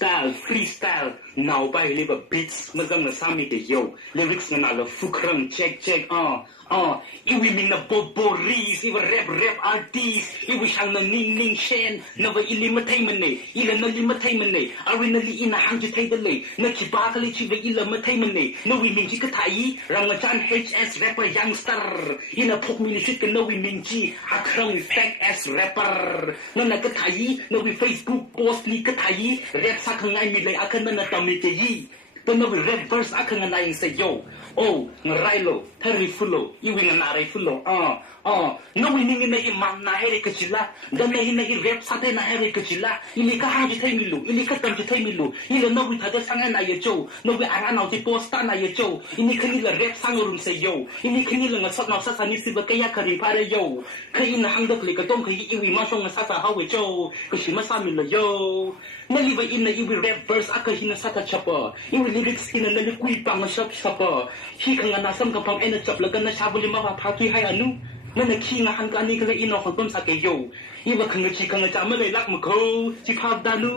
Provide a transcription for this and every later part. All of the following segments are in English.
freestyle now by live beats mazam na sami de yo lyrics na la fukrang check iwi min na boboris iwi rap artist iwi shang na ning shen na va ilima taimane ila na lima taimane ari na li ina hang ji taidale na ki ba kali chi va ila ma taimane no wi min ji ka thai rang chan HS rapper youngster ina phok min shit ka no wi min ji akrang fake as rapper na ka thai no wi Facebook post li ka thai rap sa khang ai mi lai akan na tamite yi to no wi rap verse akan na ing say yo oh ngarailo tarifulo iwi na raifulo no wi ning na imam na here ka chila dan na hina rap sa te na here ka chila ili ka ha ji thai milu ili ka tam ji thai milu ili no wi thada sangan na ye cho no wi ara na ji posta na ye cho ini khani la rap sang rum say yo ini khani la ngasat na sa ni si ba ka ya kari pare yo kai na hang dak li ka tom kai iwi ma song sa sa ha we cho ka shi ma sa mi la yo na li ba ina iwi rap verse aka hina sa ta chapa iwi lyrics ina na li kui pa ma shop chapa hi khanga na sam ka pang ena chap la ka na shabuli ma pa pha ki hai anu na na ki nga han ka ni ka le ino khon tom sa ke yo iwa khanga chi khanga cha ma le lak ma ko chi pha da nu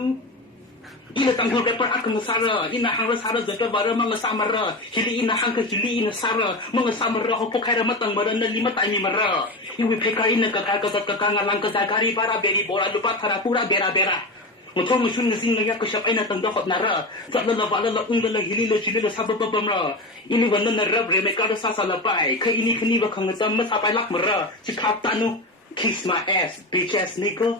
ina tang ho rapper ak ma sara ina hang ra sara zaka bara ma samara hili ina hang ka hili ina sara ma samara ho pokhai ra matang bara na lima tai mi mara iwi pheka ina ka nga lang ka zakari para beri bora lupa thara pura bera Muthong musun ngasing ngaya ka shap ay na tanda khot nara sa la bala la ungla hili lo chili lo sabab bamra ini wana na rab re me ka sa la pai ka ini khni ba khang ta ma sa pai lak mara chi khap tanu kiss my ass bitch ass nigga